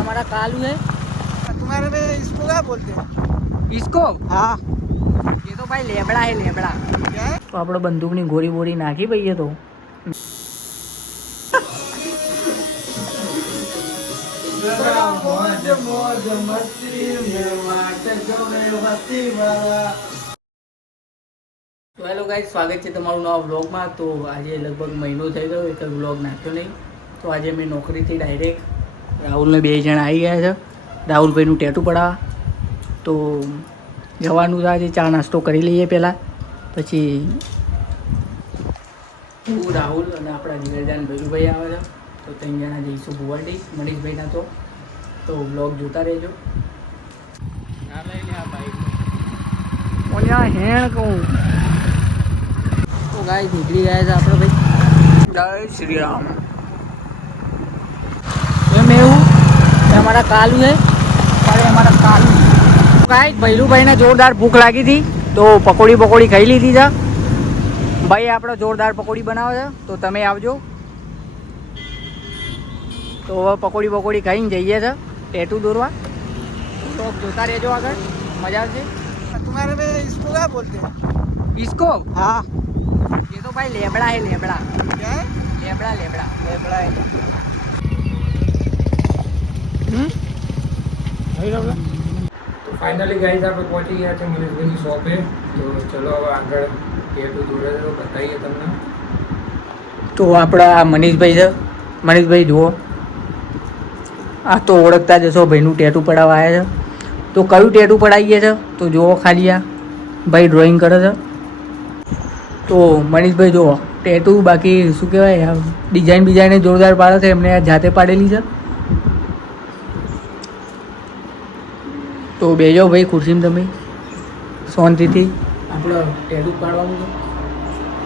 हमारा कालू है। तुम्हारे में इसको क्या बोलते हैं? इसको हाँ ये तो भाई लेबड़ा है, लेबड़ा। क्या है? तो આપણે બંદૂકની ગોળી બોરી નાખી ભાઈએ તો તો હેલો ગાઈસ, સ્વાગત છે તમારું નવા વ્લોગમાં। તો આજે લગભગ મહિનો થઈ ગયો એક વ્લોગ નાખ્યો નહીં। તો આજે મેં નોકરીથી ડાયરેક્ટ રાહુલને બે જણા આવી ગયા છે રાહુલભાઈનું ટેટુ પડાવવા। તો જવાનું છે આજે, ચા નાસ્તો કરી લઈએ પહેલાં, પછી હું રાહુલ અને આપણા નિવેદાન ભૈરુભાઈ આવે છે। તો ત્રણ જણા જઈશું ગુવાહાટી મનીષભાઈના। તો વ્લોગ જોતા રહેજો। હેણ કહું તો ગાય નીકળી ગયા છે આપણે ભાઈ। જય શ્રી રામ। એમ એવું हमारा कालू है और हमारा कालू गाइस भैलूभाई ने जोरदार भूख लगी थी तो पकोड़ी बकोड़ी खाई ली थी। भाई आप जोरदार पकोड़ी बनावे है तो तमे आवजो। तो पकोड़ी बकोड़ी खाई जाइए छे टेटू दौरवा। तो जोता रहो आगे, मजा से। तुम्हारे में इसको क्या बोलते हैं? इसको हाँ ये तो भाई लेबड़ा है, लेबड़ा। क्या है? लेबड़ा लेबड़ा लेबड़ा है। तो फाइनली गाइस आप पहुंची गया थे मनीषभाई की शॉप पे। तो चलो अब आगे टेटू दौरे तो बताइए तमने। तो આપણા મનીષભાઈ છે। મનીષભાઈ જુઓ, આ તો ઓળખતા જશો ભાઈનું ટેટુ પડાવવા આવ્યા છે। તો કયું ટેટુ પડાવીએ છે તો જુઓ ખાલી આ ભાઈ ડ્રોઈંગ કરે છે। તો મનીષભાઈ જુઓ ટેટુ બાકી શું કહેવાય ડિઝાઇન બિઝાઇન જોરદાર પાડે છે, એમને આ જાતે પાડેલી છે। તો બેજો ભાઈ ખુરશીમાં તમે શાંતિથી, આપણે ટેટુ પાડવાનું છે।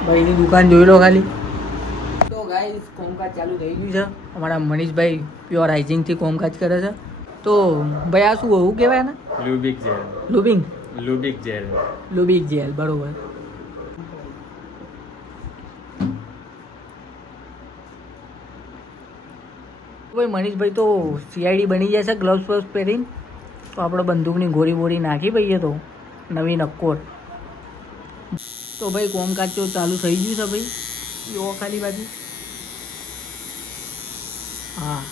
ભાઈની દુકાન જોઈ લો ખાલી। તો ગાઈસ કોમકાજ ચાલુ થઈ ગયું છે। અમારા મનીષભાઈ પ્યોર હાઇજીનથી કોમકાજ કરે છે। તો ભાઈ આ શું એવું કહેવાય ને? લ્યુબિક જેલ। લુબિંગ લ્યુબિક જેલ। લુબિક જેલ, બરોબર। ભાઈ મનીષભાઈ તો સીઆઈડી બની જાય છે ગ્લવ્સ વ્લવ્સ પહેરીને। તો આપણે બંદૂકની ગોળી બોરી નાખી ભાઈએ તો નવી નક્કોર। તો ભાઈ કોમકાજ તો ચાલુ થઈ ગયું છે ભાઈ, જુઓ ખાલી બાજુ। હા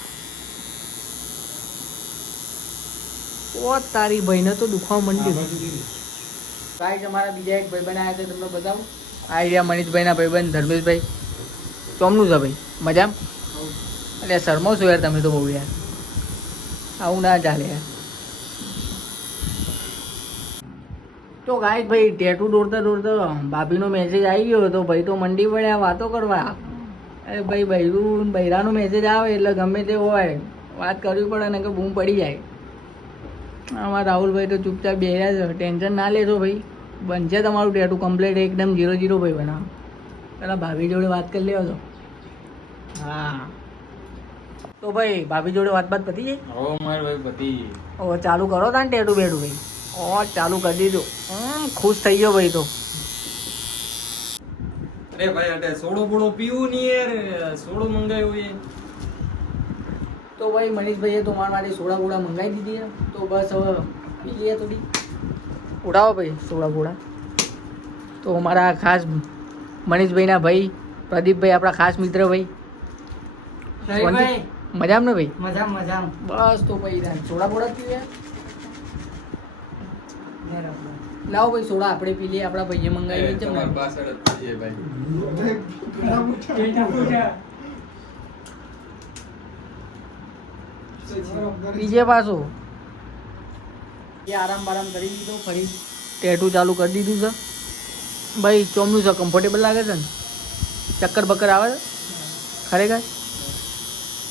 ઓ તારી ભાઈને તો દુખાવા માંડ્યું। ભાઈ તમારા બીજા એક ભાઈબંધ આવ્યા છે, તમને બતાવું। આ રહ્યા મનીષભાઈના ભાઈબંધ ધર્મેશભાઈ। ચોમનું છે ભાઈ, મજામાં? એટલે શરમો છો યાર તમે તો બહુ યાર, આવું ના ચાલે યાર। તો ગાઈસ ભાઈ ટેટુ દોરતા દોરતા ભાભીનો મેસેજ આવી ગયો તો ભાઈ તો મંડી પડ્યા વાતો કરવા। અરે ભાઈ બૈરાનો મેસેજ આવે એટલે ગમે તે હોય વાત કરવી પડે ને કે બૂમ પડી જાય। આમાં રાહુલભાઈ તો ચૂપચાપ બેહ્યા છે, ટેન્શન ના લેશો ભાઈ, બનશે તમારું ટેટુ કમ્પ્લીટ એકદમ 0-0 ભાઈ બનાવો। પેલા ભાભી જોડે વાત કરી લેવો છો? હા તો ભાઈ ભાભી જોડે વાત પતી જાય? ઓ માર ભાઈ પતિ ઓ ચાલુ કરો તાન ટેટુ બેટુ ભાઈ। ઓ ચાલુ કરી દીધું, ખુશ થઈ ગયો ભાઈ તો। અરે ભાઈ અટે સોડો બોડો પીવું નહીં યાર, સોડો મંગાવ્યો એ। તો ભાઈ મનીષભાઈએ તો મારા માટે સોડા બોડા મંગાવી દીધી છે। તો બસ હવે પી લઈએ થોડી, ઉડાવો ભાઈ સોડા બોડા। તો મારા ખાસ મનીષભાઈના ભાઈ પ્રદીપભાઈ, આપણા ખાસ મિત્ર ભાઈ। મજામાં ને ભાઈ? મજામાં। બસ તો ભાઈ સોડા બોડા પીવે, લાવો ભાઈ સોડા આપણે પી લઈએ, આપણા ભાઈએ મંગાવી છે। બીજે પાછો આરામ બારામ કરી દીધો, ફરી ટેટુ ચાલુ કરી દીધું છે ભાઈ। ચોમનું છે, કમ્ફર્ટેબલ લાગે છે ને? ચક્કર બક્કર આવે છે ખરેખર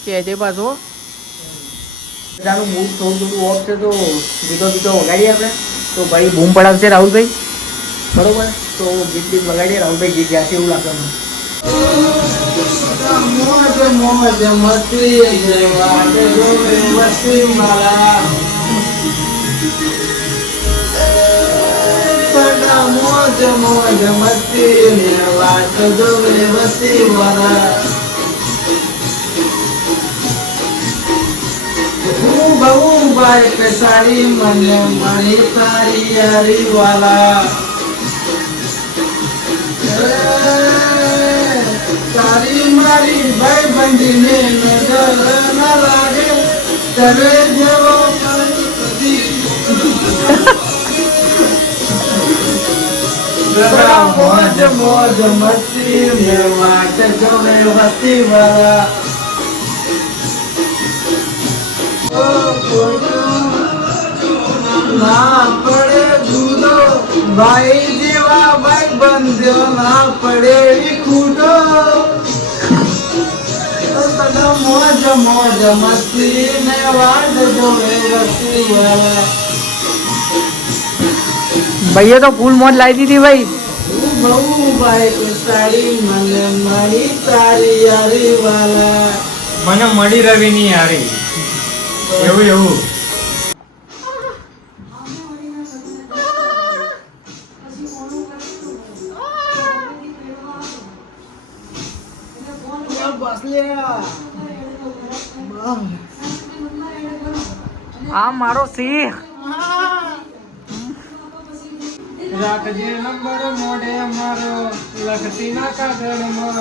કે તે પાછો બધાનું મૂડ થોડું થોડું ઓફ છે, તો ગીતો વગાડીએ આપણે। તો ભાઈ બૂમ પડાવશે રાહુલભાઈ, બરોબર? તો ગીત વગાડીએ, રાહુલભાઈ ગીત ગાશે એવું લાગે મને। હું બહુ બાઈક સારી મને મારી તારી યારી વાલા તારી મારી ભાઈ બંધીને નજર ના લાગે કરે જેવો મોજ મોજ મસ્તી મેં વાટ જોડે હસતી વાળા ના પડે જુદો ભાઈ જેવા ભાઈ બંધ્યો ના પડે ખૂટો બધા મોજ મોજ મસ્તી ને વાટ જોડે વસ્તી વાળા भैया तो फूल मौज लाई दी थी भाई बहू भाई साड़ी મને મળી તારી યારી વાલા મને મળી રવિ ની યારી એવું એવું આ મારો સિંહ રાખજે નંબર મોઢે મારો લખતી ના કાગળમાં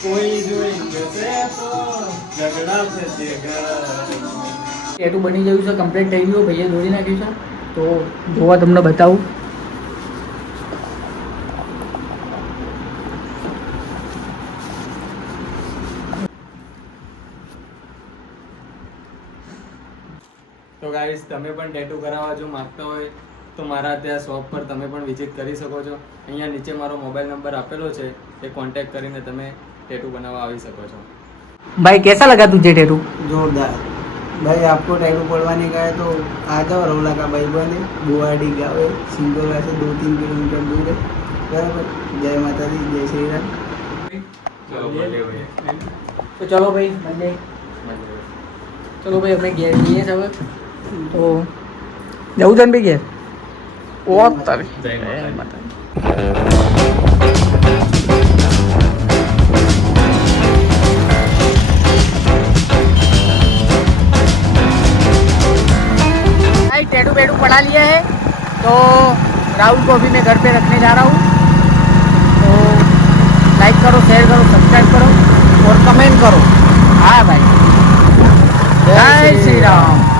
કોઈ જોઈ જશે તો ઝઘડા થશે ઘરમાં. ટેટુ બની ગયું છે કમ્પ્લીટ થઈ ગયું ભાઈએ દોરી નાખ્યું છે તો જોવા તમને બતાવું તો ગાઈસ તમે પણ ટેટુ કરાવવા જો માંગતા હોય તો મારા ત્યાં શોપ પર તમે પણ વિઝિટ કરી શકો છો. અહીંયા નીચે મારો મોબાઈલ નંબર આપેલો છે એ કોન્ટેક્ટ કરીને તમે ટેટू बनावा આવી શકો છો. भाई कैसा लगा तुझे टेटू जोरदार भाई आपको टैटू पड़वाने का है तो आ जाओ रौला का भाई बने बुआडी गाँव है सिंगोला से 2-3 किलोमीटर दूर है बराबर. जय माता दी जय श्री राम. ચલો મળીએ ભાઈ. तो चलो भाई मंडे चलो भाई अपने घेर लिए सब तो जाऊ जन भी घेर ओ तारी જય માતા. टेटू वेटू पढ़ा लिया है तो राहुल को अभी मैं घर पे रखने जा रहा हूँ. तो लाइक करो शेयर करो सब्सक्राइब करो और कमेंट करो. हाँ भाई जय श्री राम.